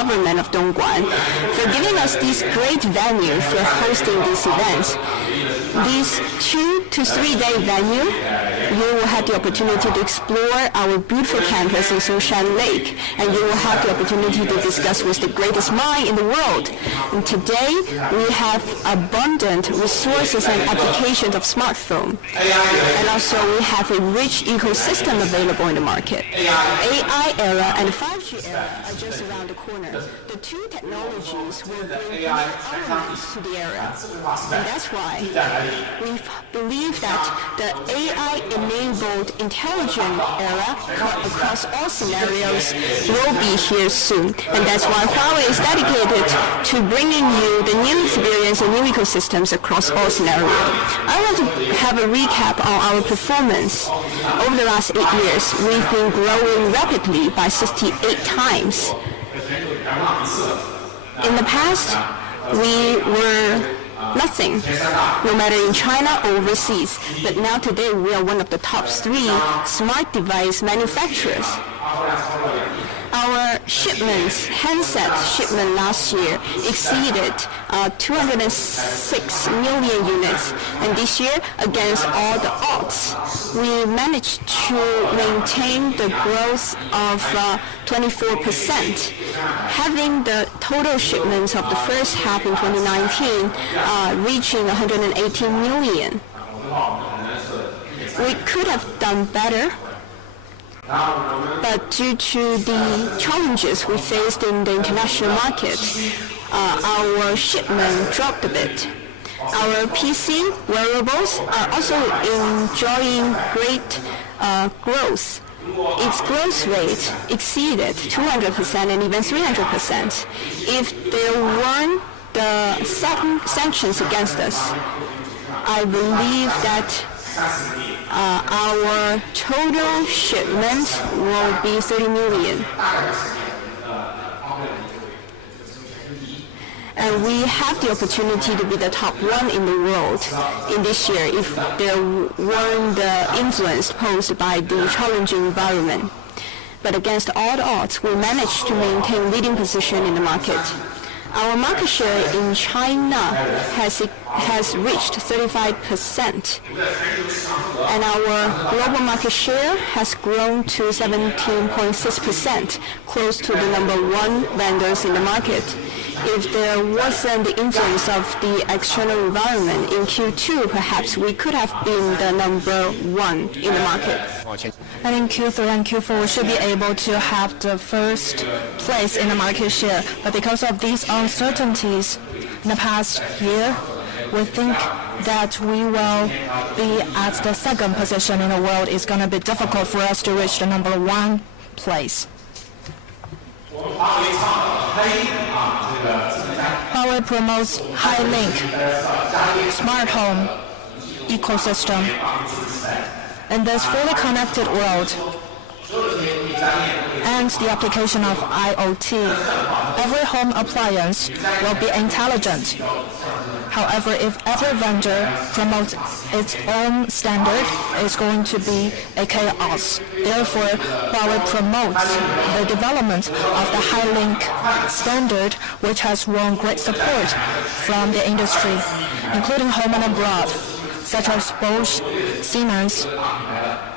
government of Dongguan for giving us this great venue for hosting this event. This 2 to 3 day venue, you will have the opportunity to explore our beautiful campus in Songshan Lake, and you will have the opportunity to discuss with the greatest mind in the world. And today, we have abundant resources and applications of smartphone. And also, we have a rich ecosystem available in the market. AI era and 5G era are just around the corner. The two technologies will bring elements to the era. And that's why we believe that the AI-enabled intelligent era across all scenarios will be here soon. And that's why Huawei is dedicated to bringing you the new experience and new ecosystems across all scenarios. I want to have a recap on our performance. Over the last 8 years, we've been growing rapidly by 68 times. In the past, we were nothing, no matter in China or overseas. But now today, we are one of the top 3 smart device manufacturers. Our shipments, handset shipment last year exceeded 206 million units. And this year, against all the odds, we managed to maintain the growth of 24%, having the total shipments of the first half in 2019 reaching 118 million. We could have done better, but due to the challenges we faced in the international market, our shipment dropped a bit. Our PC wearables are also enjoying great growth. Its growth rate exceeded 200% and even 300%. If there weren't the sanctions against us, I believe that our total shipment will be 30 million. And we have the opportunity to be the top 1 in the world in this year if there weren't the influence posed by the challenging environment. But against all the odds, we managed to maintain leading position in the market. Our market share in China has reached 35%, and our global market share has grown to 17.6%, close to the number 1 vendors in the market. If there wasn't the influence of the external environment in Q2, perhaps we could have been the number 1 in the market. And in Q3 and Q4, we should be able to have the first place in the market share. But because of these uncertainties in the past year, we think that we will be at the 2nd position in the world. It's going to be difficult for us to reach the number 1 place. Huawei promotes high-link, smart home ecosystem. In this fully connected world and the application of IoT, every home appliance will be intelligent. However, if every vendor promotes its own standard, it's going to be a chaos. Therefore, Huawei promotes the development of the high-link standard, which has won great support from the industry, including home and abroad, such as Bosch, Siemens,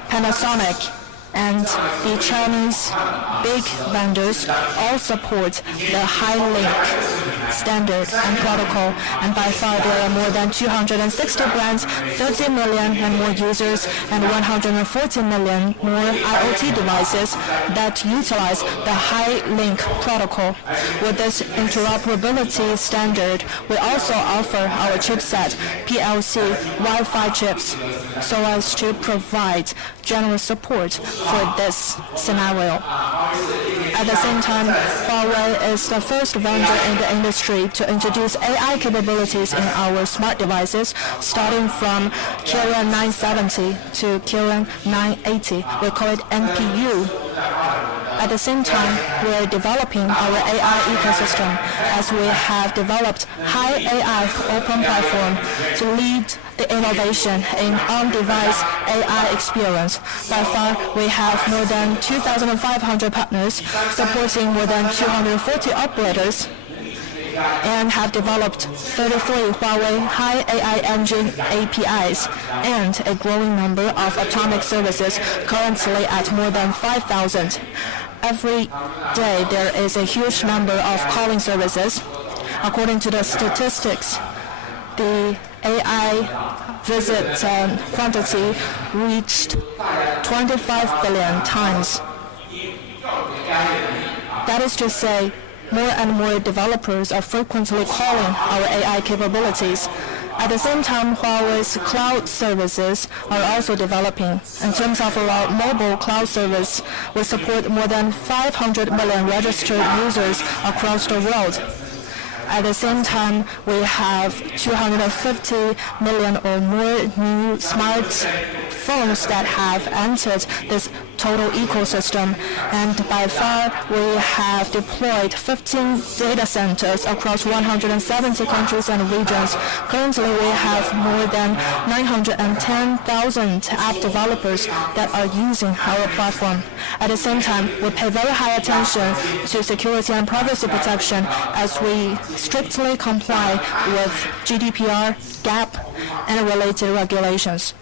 Panasonic, and the Chinese big vendors all support the high-link standard and protocol, and by far there are more than 260 brands, 30 million and more users, and 140 million more IoT devices that utilize the high-link protocol. With this interoperability standard, we also offer our chipset, PLC, Wi-Fi chips, so as to provide general support for this scenario. At the same time, Huawei is the first vendor in the industry to introduce AI capabilities in our smart devices, starting from Kirin 970 to Kirin 980. We call it NPU. At the same time, we're developing our AI ecosystem as we have developed high AI open platform to lead the innovation in on-device AI experience. By far, we have more than 2,500 partners supporting more than 240 operators and have developed 33 Huawei high AI engine APIs and a growing number of atomic services, currently at more than 5,000. Every day there is a huge number of calling services. According to the statistics, the AI visit quantity reached 25 billion times. That is to say, more and more developers are frequently calling our AI capabilities. At the same time, Huawei's cloud services are also developing. In terms of our mobile cloud service, we support more than 500 million registered users across the world. At the same time, we have 250 million or more new smartphones that have entered this total ecosystem, and by far we have deployed 15 data centers across 170 countries and regions. Currently, we have more than 910,000 app developers that are using our platform. At the same time, we pay very high attention to security and privacy protection as we strictly comply with GDPR, GAP, and related regulations.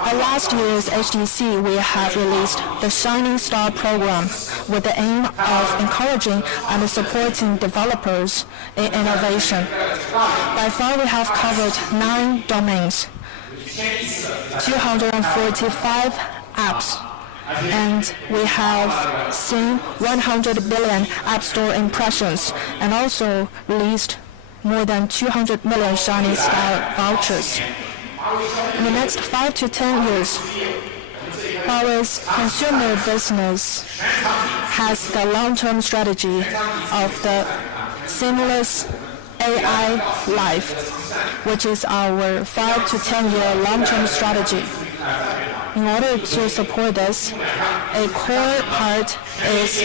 At last year's HTC, we have released the Shining Star program with the aim of encouraging and supporting developers in innovation. By far, we have covered 9 domains, 245 apps, and we have seen 100 billion App Store impressions and also released more than 200 million Shining Star vouchers. In the next 5 to 10 years, Huawei's consumer business has the long-term strategy of the seamless AI life, which is our 5 to 10 year long-term strategy. In order to support this, a core part is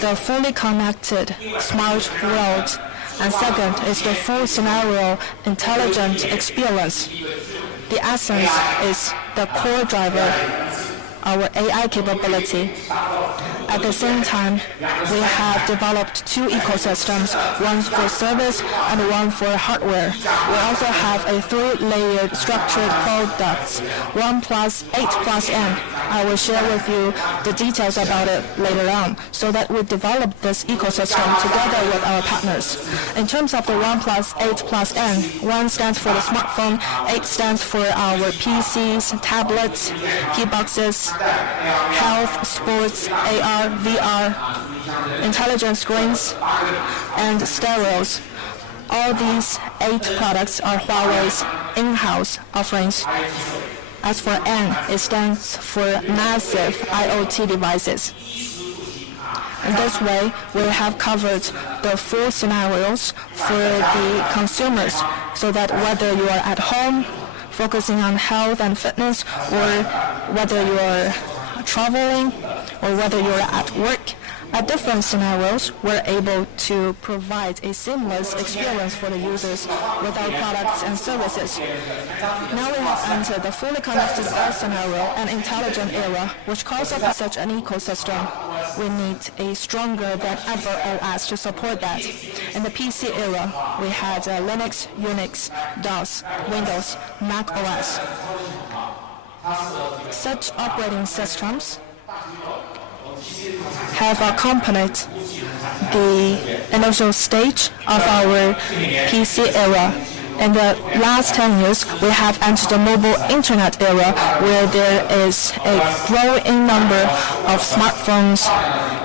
the fully connected smart world, and second is the full scenario intelligent experience. The essence is the core driver, our AI capability. At the same time, we have developed 2 ecosystems, one for service and one for hardware. We also have a 3-layered structured products, 1 plus 8 plus N. I will share with you the details about it later on, so that we develop this ecosystem together with our partners. In terms of the 1 plus 8 plus N, 1 stands for the smartphone, 8 stands for our PCs, tablets, keyboxes, health, sports, AR, VR, intelligent screens, and stereos. All these 8 products are Huawei's in-house offerings. As for N, it stands for massive IoT devices. In this way, we have covered the full scenarios for the consumers, so that whether you are at home, focusing on health and fitness, or whether you are traveling, or whether you're at work, at different scenarios, we're able to provide a seamless experience for the users with our products and services. Now we have entered the fully connected all scenario and intelligent era, which calls up such an ecosystem. We need a stronger than ever OS to support that. In the PC era, we had Linux, Unix, DOS, Windows, Mac OS. Such operating systems have accompanied the initial stage of our PC era. In the last 10 years, we have entered the mobile internet era, where there is a growing number of smartphones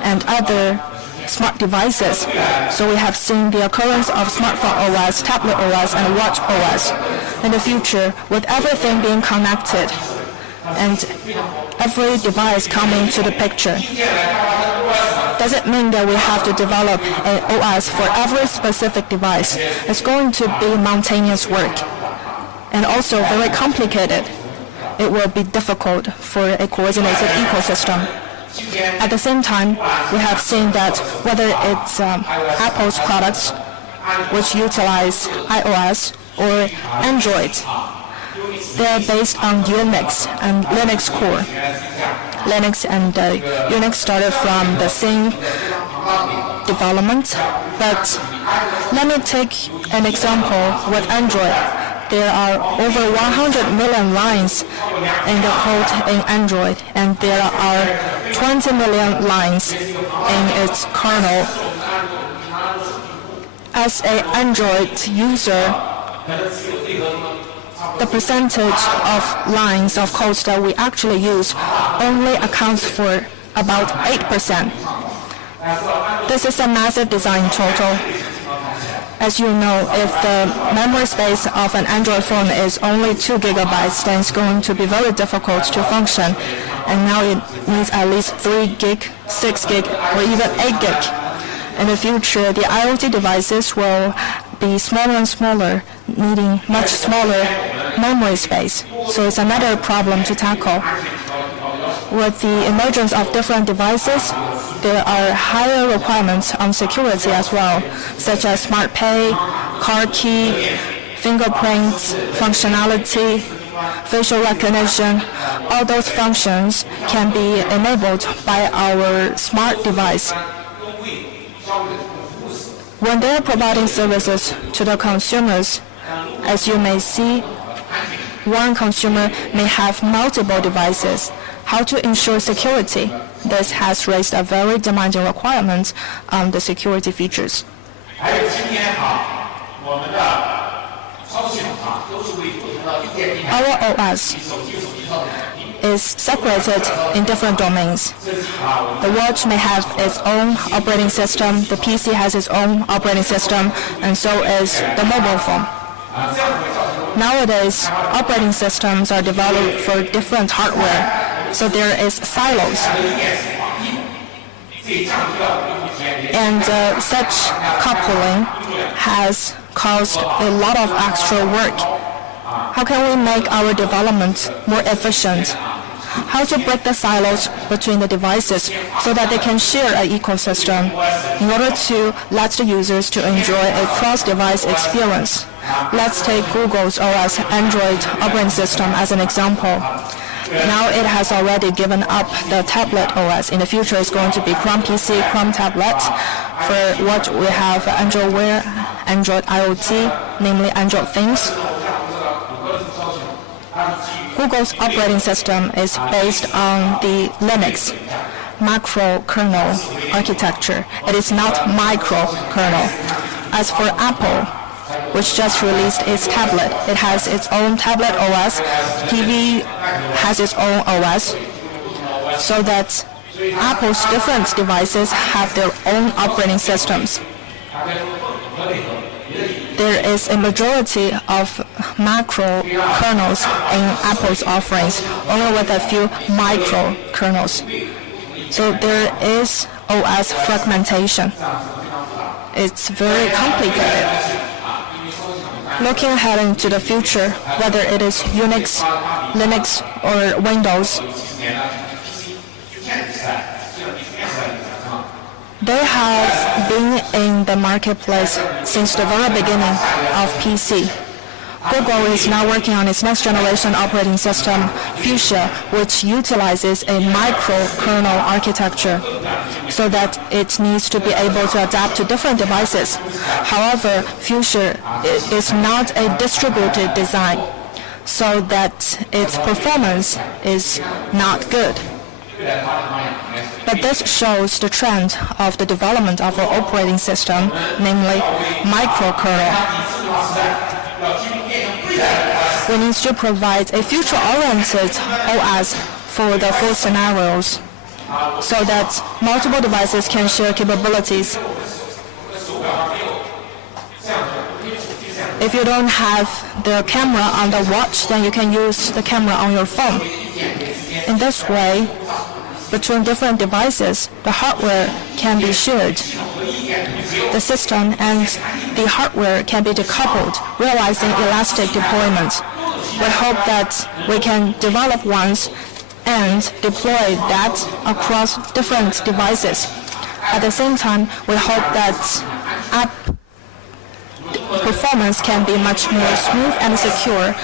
and other smart devices. So we have seen the occurrence of smartphone OS, tablet OS, and watch OS. In the future, with everything being connected and every device coming to the picture, does it mean that we have to develop an OS for every specific device? It's going to be mountainous work and also very complicated. it will be difficult for a coordinated ecosystem. At the same time, we have seen that whether it's Apple's products, which utilize iOS, or Android, they are based on Unix and Linux core. Linux and Unix started from the same development, but let me take an example with Android. There are over 100 million lines in the code in Android, and there are 20 million lines in its kernel. As an Android user, the percentage of lines of code that we actually use only accounts for about 8%. This is a massive design total. As you know, if the memory space of an Android phone is only 2 gigabytes, then it's going to be very difficult to function. And now it needs at least 3 gig, 6 gig, or even 8 gig. In the future, the IoT devices will be smaller and smaller, needing much smaller memory space. So it's another problem to tackle. With the emergence of different devices, there are higher requirements on security as well, such as smart pay, car key, fingerprints, functionality, facial recognition. All those functions can be enabled by our smart device. When they are providing services to the consumers, as you may see, one consumer may have multiple devices. How to ensure security? This has raised a very demanding requirement on the security features. Our OS is separated in different domains. The watch may have its own operating system, the PC has its own operating system, and so is the mobile phone. Nowadays, operating systems are developed for different hardware, so there is silos. And such coupling has caused a lot of extra work. How can we make our development more efficient? How to break the silos between the devices so that they can share an ecosystem in order to let the users to enjoy a cross-device experience. Let's take Google's OS Android operating system as an example. Now it has already given up the tablet OS. In the future, it's going to be Chrome PC, Chrome tablet. For what we have Android Wear, Android IoT, namely Android Things. Google's operating system is based on the Linux Microkernel architecture. It is not Microkernel. As for Apple, which just released its tablet, it has its own tablet OS. TV has its own OS, so that Apple's different devices have their own operating systems. There is a majority of macro kernels in Apple's offerings, only with a few micro kernels. So there is OS fragmentation. It's very complicated. Looking ahead into the future, whether it is Unix, Linux, or Windows, they have been in the marketplace since the very beginning of PC. Google is now working on its next generation operating system, Fuchsia, which utilizes a microkernel architecture so that it needs to be able to adapt to different devices. However, Fuchsia is not a distributed design, so that its performance is not good. But this shows the trend of the development of our operating system, namely microkernel. We need to provide a future-oriented OS for the full scenarios so that multiple devices can share capabilities. If you don't have the camera on the watch, then you can use the camera on your phone. In this way, between different devices, the hardware can be shared. The system and the hardware can be decoupled, realizing elastic deployment. we hope that we can develop ones and deploy that across different devices. At the same time, we hope that app performance can be much more smooth and secure.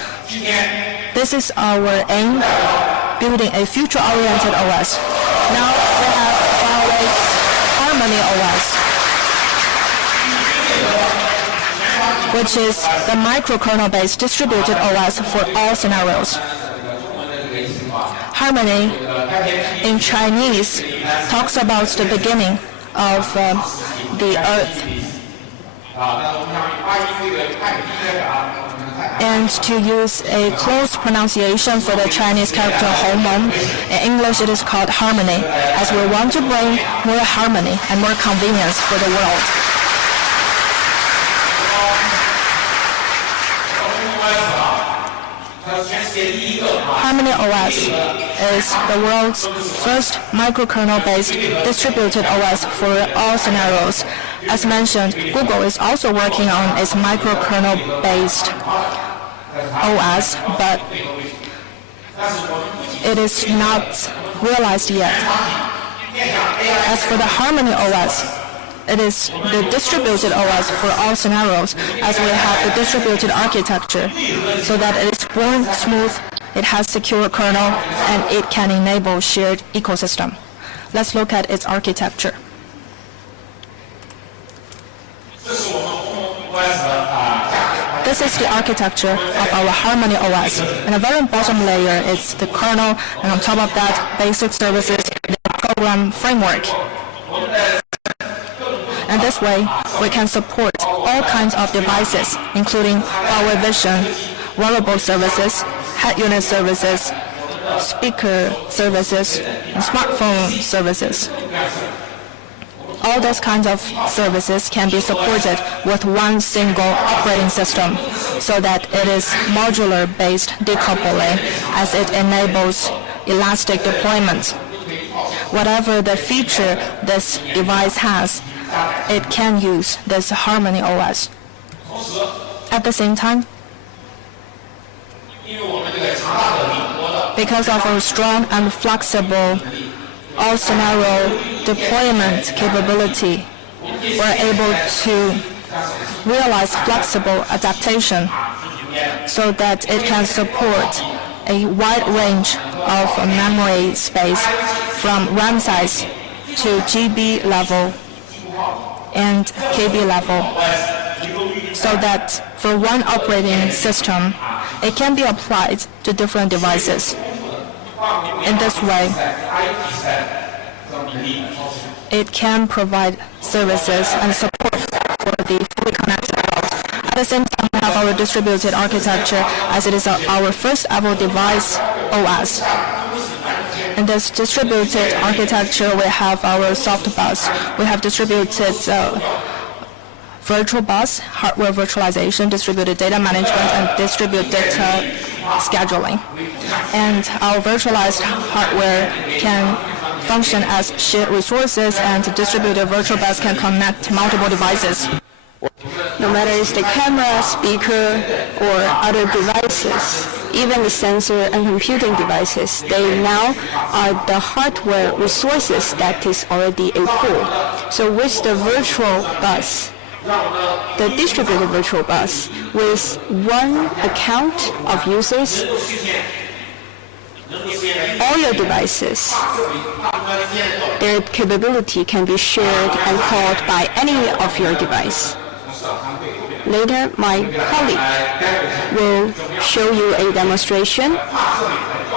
This is our aim, building a future-oriented OS. Now we have Huawei's HarmonyOS, which is the microkernel-based distributed OS for all scenarios. Harmony in Chinese talks about the beginning of the earth. And to use a close pronunciation for the Chinese character Hongmeng, in English it is called harmony, as we want to bring more harmony and more convenience for the world. HarmonyOS is the world's first microkernel-based distributed OS for all scenarios. As mentioned, Google is also working on its microkernel-based OS, but it is not realized yet. As for the HarmonyOS, it is the distributed OS for all scenarios, as we have the distributed architecture, so that it is born smooth, it has secure kernel, and it can enable shared ecosystem. Let's look at its architecture. This is the architecture of our HarmonyOS. And the very bottom layer is the kernel, and on top of that, basic services, the program framework. And this way, we can support all kinds of devices, including Huawei Vision, wearable services, head unit services, speaker services, and smartphone services. All those kinds of services can be supported with one single operating system, so that it is modular-based decoupling, as it enables elastic deployment. Whatever the feature this device has, it can use this HarmonyOS. At the same time, because of our strong and flexible all-scenario deployment capability, we're able to realize flexible adaptation so that it can support a wide range of memory space from RAM size to GB level and KB level, so that for one operating system, it can be applied to different devices. In this way, it can provide services and support for the fully connected world. At the same time, we have our distributed architecture, as it is our first ever device OS. In this distributed architecture, we have our soft bus. We have distributed virtual bus, hardware virtualization, distributed data management, and distributed data scheduling. And our virtualized hardware can function as shared resources, and distributed virtual bus can connect multiple devices. No matter it's the camera, speaker, or other devices, even the sensor and computing devices, they now are the hardware resources that is already a pool. So with the virtual bus, the distributed virtual bus, with one account of users, all your devices, their capability can be shared and called by any of your device. Later, my colleague will show you a demonstration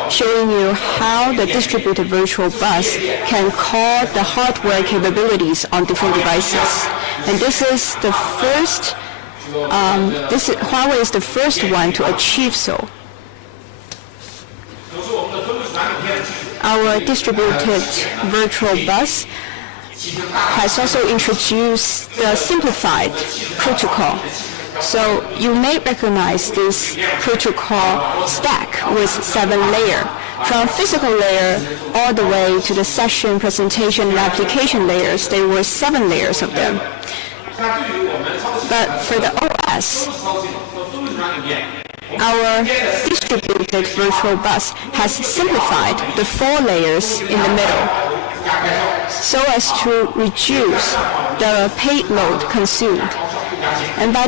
showing you how the distributed virtual bus can call the hardware capabilities on different devices. And this is the first, Huawei is the first one to achieve so. Our distributed virtual bus has also introduced the simplified protocol. So you may recognize this protocol stack with 7 layers. From physical layer all the way to the session, presentation, and application layers, there were 7 layers of them. But for the OS, Our distributed virtual bus has simplified the 4 layers in the middle so as to reduce the payload consumed. And by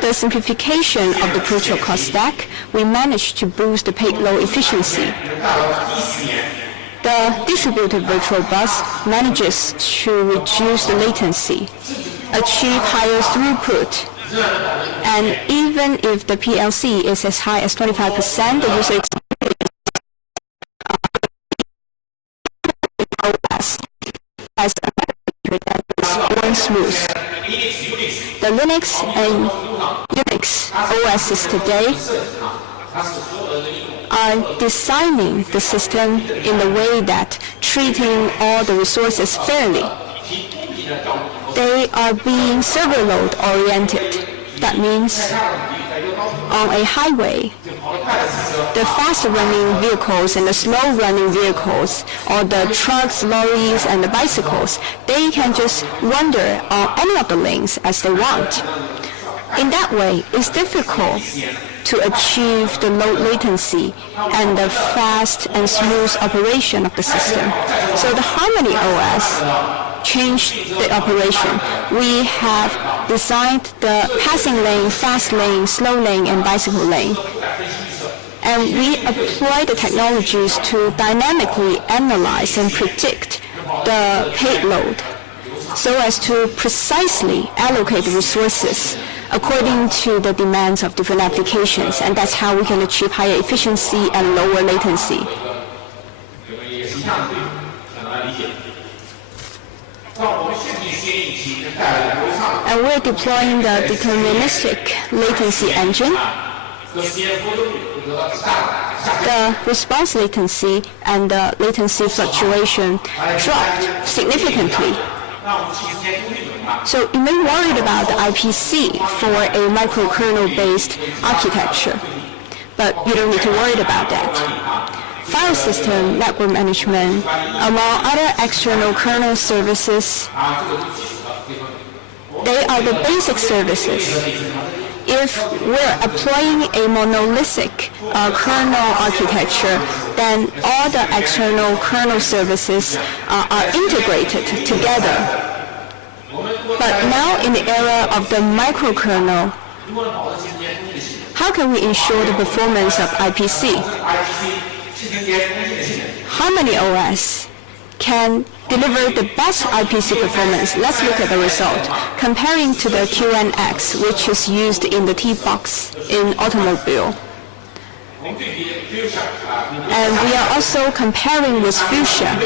the simplification of the protocol stack, we managed to boost the payload efficiency. The distributed virtual bus manages to reduce the latency, achieve higher throughput, and even if the PLC is as high as 25%, the user experience OS as a that is born smooth. The Linux and Unix OSs today are designing the system in a way that treating all the resources fairly. They are being server load oriented. That means on a highway, the fast running vehicles and the slow running vehicles, or the trucks, lorries, and the bicycles, they can just wander on any of the lanes as they want. In that way, it's difficult to achieve the low latency and the fast and smooth operation of the system. So the HarmonyOS changed the operation. We have designed the passing lane, fast lane, slow lane, and bicycle lane. And we apply the technologies to dynamically analyze and predict the payload so as to precisely allocate the resources according to the demands of different applications, and that's how we can achieve higher efficiency and lower latency. And we're deploying the deterministic latency engine. The response latency and the latency fluctuation dropped significantly. So you may be worried about the IPC for a microkernel-based architecture, but you don't need to worry about that. File system network management, among other external kernel services, they are the basic services. If we're applying a monolithic kernel architecture, then all the external kernel services are integrated together. But now in the era of the microkernel, how can we ensure the performance of IPC? HarmonyOS can deliver the best IPC performance. Let's look at the result. Comparing to the QNX, which is used in the T-box in automobile. And we are also comparing with Fuchsia.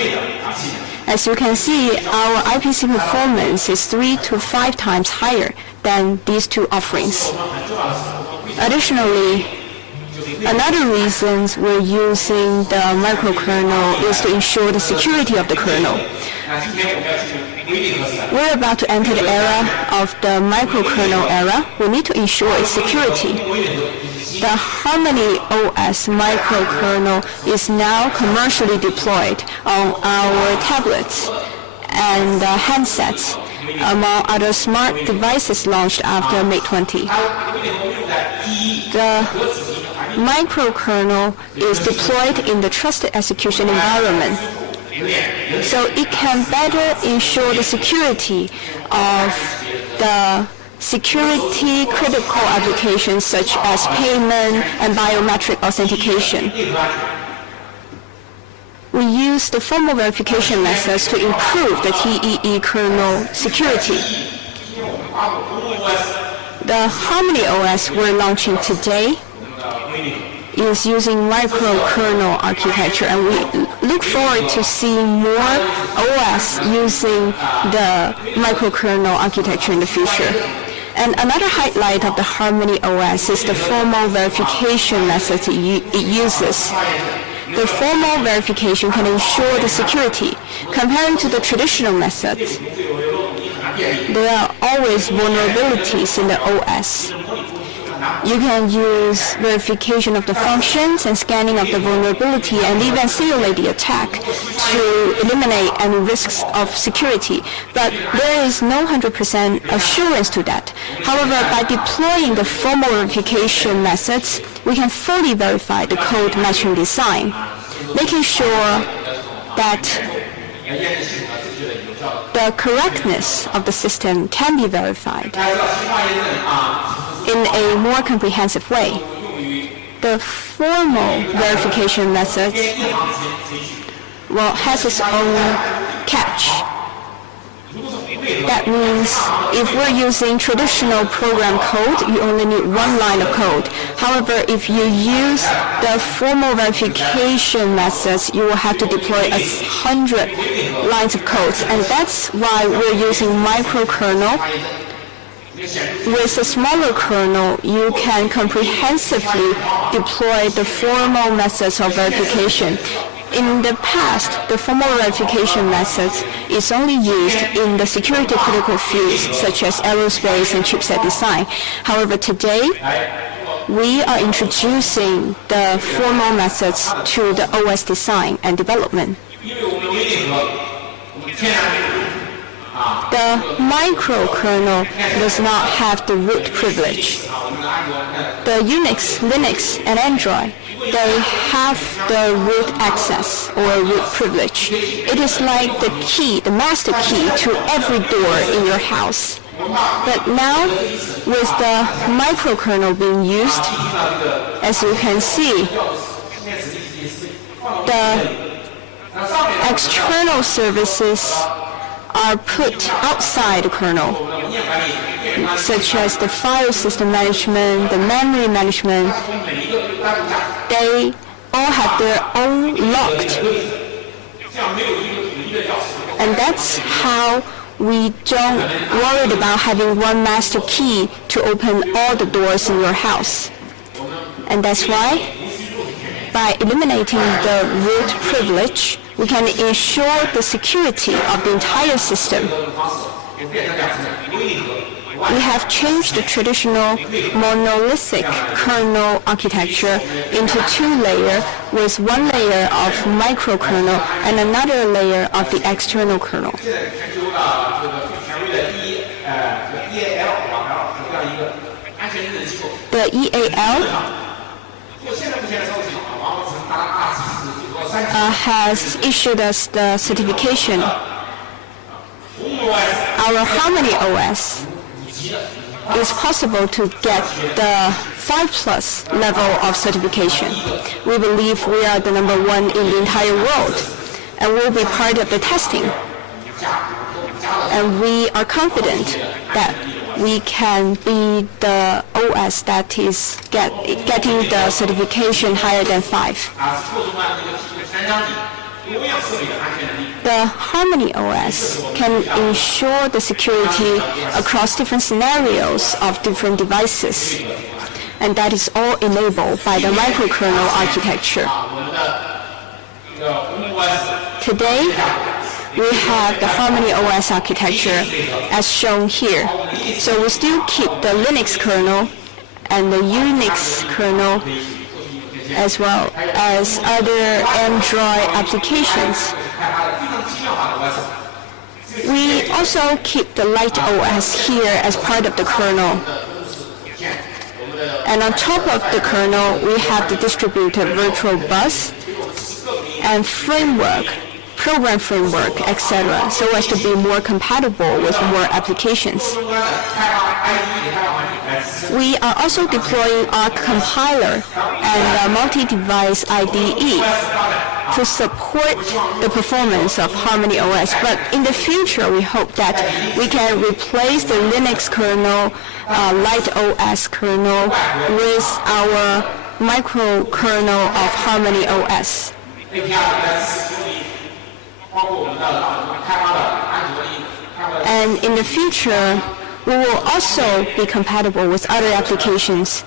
As you can see, our IPC performance is 3 to 5 times higher than these two offerings. Additionally, another reason we're using the microkernel is to ensure the security of the kernel. We're about to enter the era of the microkernel era. We need to ensure its security. The HarmonyOS microkernel is now commercially deployed on our tablets and handsets, among other smart devices launched after May 20. The microkernel is deployed in the trusted execution environment, so it can better ensure the security of the security critical applications such as payment and biometric authentication. We use the formal verification methods to improve the TEE kernel security. The HarmonyOS we're launching today is using microkernel architecture, and we look forward to seeing more OS using the microkernel architecture in the future. And another highlight of the HarmonyOS is the formal verification method it uses. The formal verification can ensure the security. Comparing to the traditional methods, there are always vulnerabilities in the OS. You can use verification of the functions and scanning of the vulnerability and even simulate the attack to eliminate any risks of security. But there is no 100% assurance to that. However, by deploying the formal verification methods, we can fully verify the code matching design, making sure that the correctness of the system can be verified in a more comprehensive way. The formal verification method has its own catch. That means if we're using traditional program code, you only need one line of code. However, if you use the formal verification methods, you will have to deploy 100 lines of code. And that's why we're using microkernel. With a smaller kernel, you can comprehensively deploy the formal methods of verification. In the past, the formal verification methods is only used in the security critical fields such as aerospace and chipset design. However, today, we are introducing the formal methods to the OS design and development. The microkernel does not have the root privilege. The Unix, Linux, and Android, they have the root access or root privilege. It is like the key, the master key to every door in your house. But now, with the microkernel being used, as you can see, the external services are put outside the kernel, such as the file system management, the memory management. They all have their own locked. And that's how we don't worry about having one master key to open all the doors in your house. And that's why, by eliminating the root privilege, we can ensure the security of the entire system. We have changed the traditional monolithic kernel architecture into two layers, with one layer of microkernel and another layer of the external kernel. The EAL has issued us the certification. Our HarmonyOS is possible to get the 5+ level of certification. We believe we are the #1 in the entire world, and we'll be part of the testing. And we are confident that we can be the OS that is getting the certification higher than 5. The HarmonyOS can ensure the security across different scenarios of different devices, and that is all enabled by the microkernel architecture. Today, we have the HarmonyOS architecture as shown here. So we still keep the Linux kernel and the Unix kernel, as well as other Android applications. We also keep the Light OS here as part of the kernel. And on top of the kernel, we have the distributed virtual bus and framework, program framework, etc., so as to be more compatible with more applications. We are also deploying our compiler and multi-device IDE to support the performance of HarmonyOS. But in the future, we hope that we can replace the Linux kernel, Light OS kernel, with our microkernel of HarmonyOS. And in the future, we will also be compatible with other applications.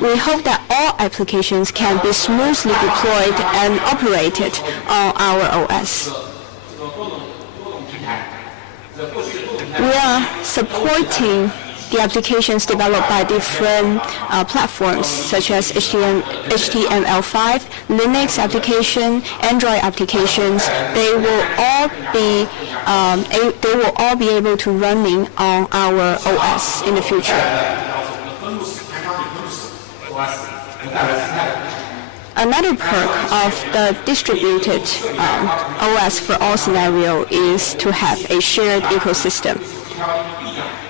We hope that all applications can be smoothly deployed and operated on our OS. We are supporting the applications developed by different platforms, such as HTML5, Linux application, Android applications. They will all be able to running on our OS in the future. Another perk of the distributed OS for all scenario is to have a shared ecosystem.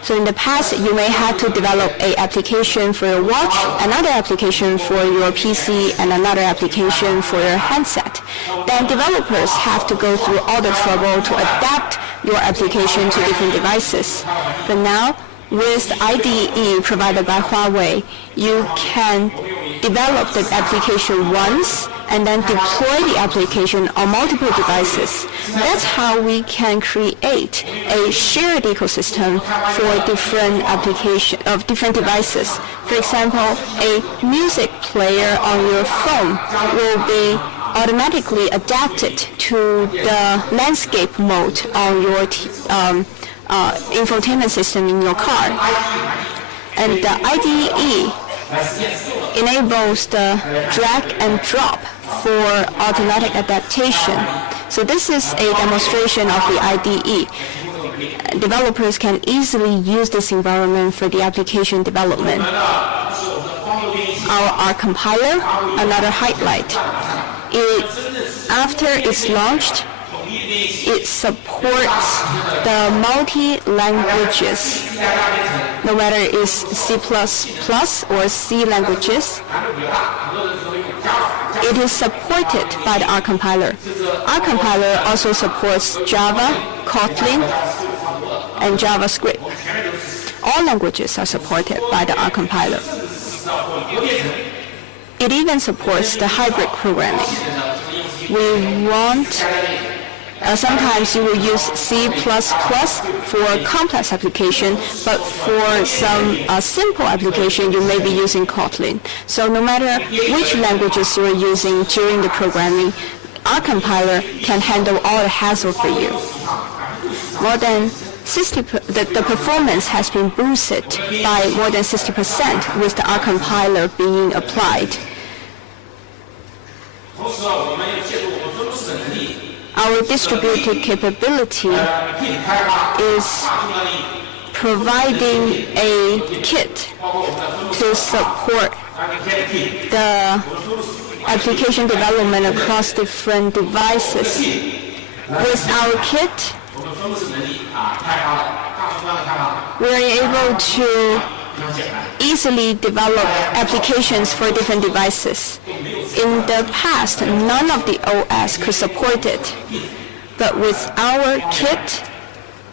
So in the past, you may have to develop an application for your watch, another application for your PC, and another application for your handset. Then developers have to go through all the trouble to adapt your application to different devices. But now, with IDE provided by Huawei, you can develop the application once and then deploy the application on multiple devices. That's how we can create a shared ecosystem for different applications of different devices. For example, a music player on your phone will be automatically adapted to the landscape mode on your infotainment system in your car. And the IDE enables the drag and drop for automatic adaptation. So this is a demonstration of the IDE. Developers can easily use this environment for the application development. Our compiler, another highlight. After it's launched, it supports the multi-languages, no matter it's C++ or C languages. It is supported by the R compiler. R compiler also supports Java, Kotlin, and JavaScript. All languages are supported by the R compiler. It even supports the hybrid programming. Sometimes you will use C++ for complex application, but for some simple application, you may be using Kotlin. So no matter which languages you are using during the programming, our compiler can handle all the hassle for you. More than 60%, the performance has been boosted by more than 60% with the R compiler being applied. Our distributed capability is providing a kit to support the application development across different devices. With our kit, we are able to easily develop applications for different devices. In the past, none of the OS could support it. But with our kit,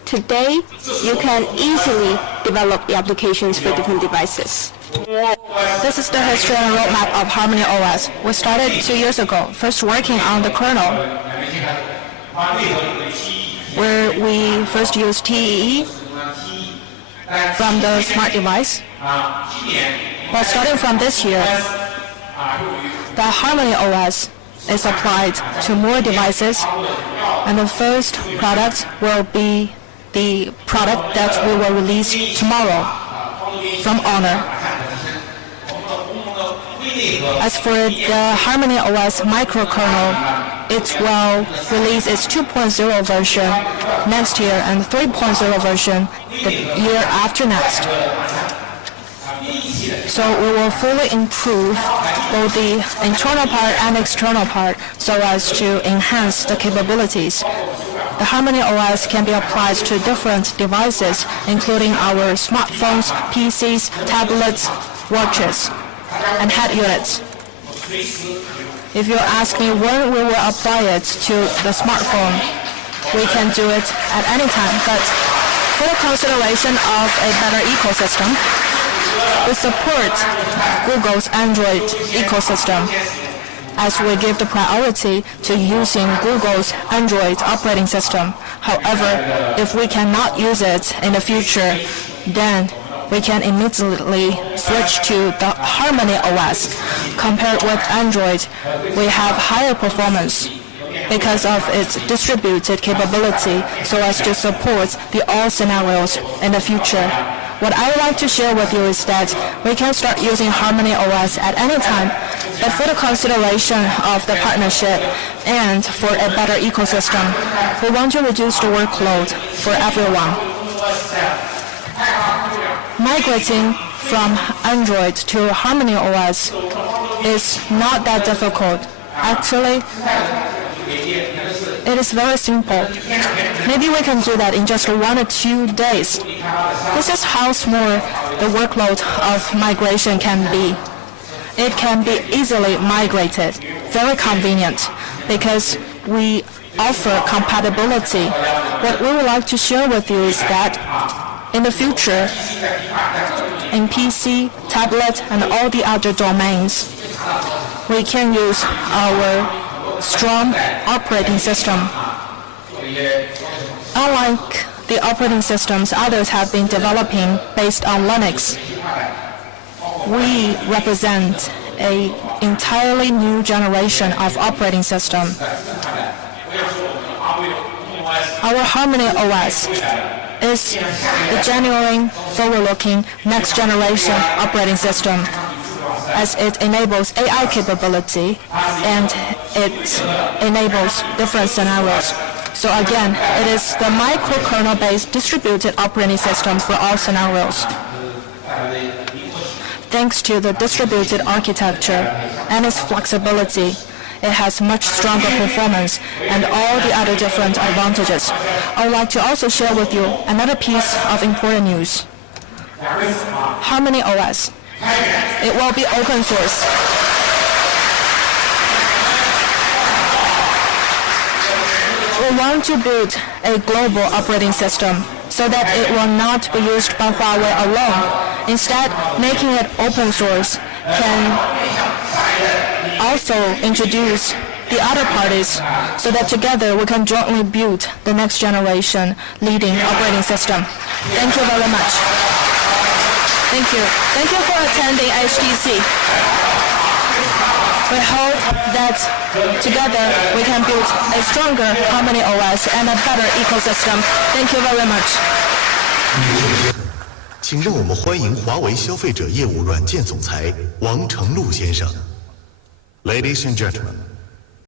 today, you can easily develop the applications for different devices. This is the history and roadmap of HarmonyOS. We started 2 years ago, first working on the kernel, where we first used TEE from the smart device. Well, starting from this year, the HarmonyOS is applied to more devices, and the first product will be the product that we will release tomorrow from Honor. As for the HarmonyOS microkernel, it will release its 2.0 version next year and 3.0 version the year after next. So we will fully improve both the internal part and external part so as to enhance the capabilities. The HarmonyOS can be applied to different devices, including our smartphones, PCs, tablets, watches, and head units. If you ask me when we will apply it to the smartphone, we can do it at any time, but for consideration of a better ecosystem, we support Google's Android ecosystem as we give the priority to using Google's Android operating system. However, if we cannot use it in the future, then we can immediately switch to the HarmonyOS. Compared with Android, we have higher performance because of its distributed capability so as to support the all scenarios in the future. What I would like to share with you is that we can start using HarmonyOS at any time, but for the consideration of the partnership and for a better ecosystem, we want to reduce the workload for everyone. Migrating from Android to HarmonyOS is not that difficult. Actually, it is very simple. Maybe we can do that in just 1 or 2 days. This is how small the workload of migration can be. It can be easily migrated, very convenient, because we offer compatibility. What we would like to share with you is that in the future, in PC, tablet, and all the other domains, we can use our strong operating system. Unlike the operating systems others have been developing based on Linux, we represent an entirely new generation of operating system. Our HarmonyOS is the genuine, forward-looking, next-generation operating system, as it enables AI capability and it enables different scenarios. So again, it is the microkernel-based distributed operating system for all scenarios. Thanks to the distributed architecture and its flexibility, it has much stronger performance and all the other different advantages. I would like to also share with you another piece of important news. HarmonyOS. It will be open source. We want to build a global operating system so that it will not be used by Huawei alone. Instead, making it open source can also introduce the other parties so that together we can jointly build the next generation leading operating system. Thank you very much. Thank you. Thank you for attending HTC. We hope that together we can build a stronger HarmonyOS and a better ecosystem. Thank you very much. 请让我们欢迎华为消费者业务软件总裁王成禄先生。Ladies and gentlemen.